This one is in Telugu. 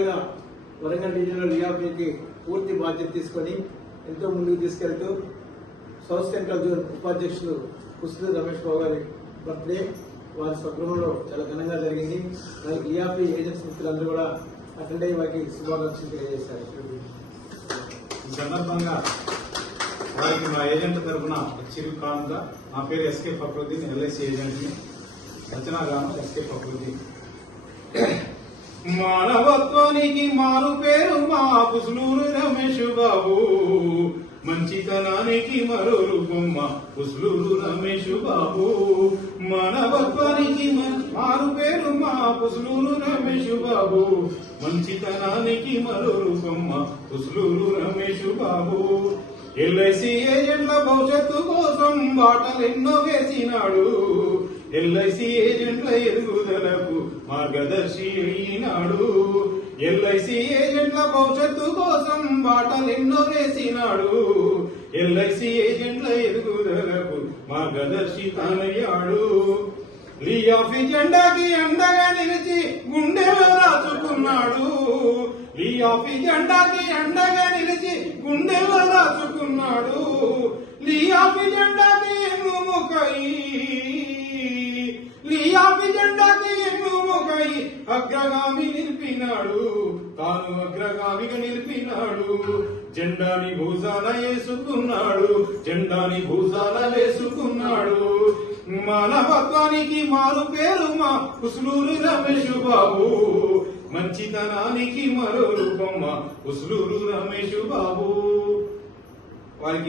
సంవత్సరాలుగా వరంగల్ డివిజనల్ రియాఫీకి పూర్తి బాధ్యత తీసుకొని ఎంతో ముందుకు తీసుకెళ్తూ సౌత్ సెంట్రల్ జోన్ ఉపాధ్యక్షులు కుస్తూరి రమేష్ బాబు గారి బర్త్డే వారి స్వగృహంలో చాలా ఘనంగా జరిగింది. రియాఫీ ఏజెంట్స్ మిత్రులందరూ కూడా అటెండ్ అయ్యి వారికి శుభాకాంక్షలు తెలియజేశారు. ఈ సందర్భంగా వారికి మా ఏజెంట్ తరఫున చిరు కానుక. నా పేరు ఎస్కే ఫక్రుద్దీన్, ఎల్ఐసి ఏజెంట్ని. రచనా గానం ఎస్కే ఫక్రుద్దీన్. మానవత్వానికి మారు పేరు మా పుసులూరు రమేష్ బాబు, మంచితనానికి మరో రూపం మా పుసులూరు రమేష్ బాబు. మానవత్వానికి మారు పేరు మా పుసులూరు రమేష్ బాబు, మంచితనానికి మరో రూపం మా పుసులూరు రమేష్ బాబు. ఎల్ఐసి ఏజెంట్ల భవిష్యత్తు కోసం బాటలెన్నో వేసినాడు, ఎల్ఐసి ఏజెంట్ల ఎదుగుదలకు మార్గదర్శి అయినాడు. ఎల్ఐసి ఏజెంట్ల భవిష్యత్తు కోసం బాటలెన్నో వేసినాడు, ఎల్ఐసి ఏజెంట్ల ఎదుగుదలకు మార్గదర్శి తానయ్యాడు. లియాఫీ జెండాకి అండగా నిలిచి గుండెలో రాచుకున్నాడు, లియాఫీ జెండాకి అండగా నిలిచి గుండెలో రాచుకున్నాడు. లియాఫీ జెండాకి ఎన్నుముకై, లియాఫీ జెండాకి ఎన్నుముకై అగ్రగామి నిలిపినాడు, తాను అగ్రగామిగా నిలిపినాడు. జెండాని భూజాన వేసుకున్నాడు, జెండాని భూజాన వేసుకున్నాడు. మానవత్వానికి మారు పేరు మా పుసులూరు రమేష్ బాబు, మంచితనానికి మరో రూపం మా పుసులూరు రమేష్ బాబు. వారికి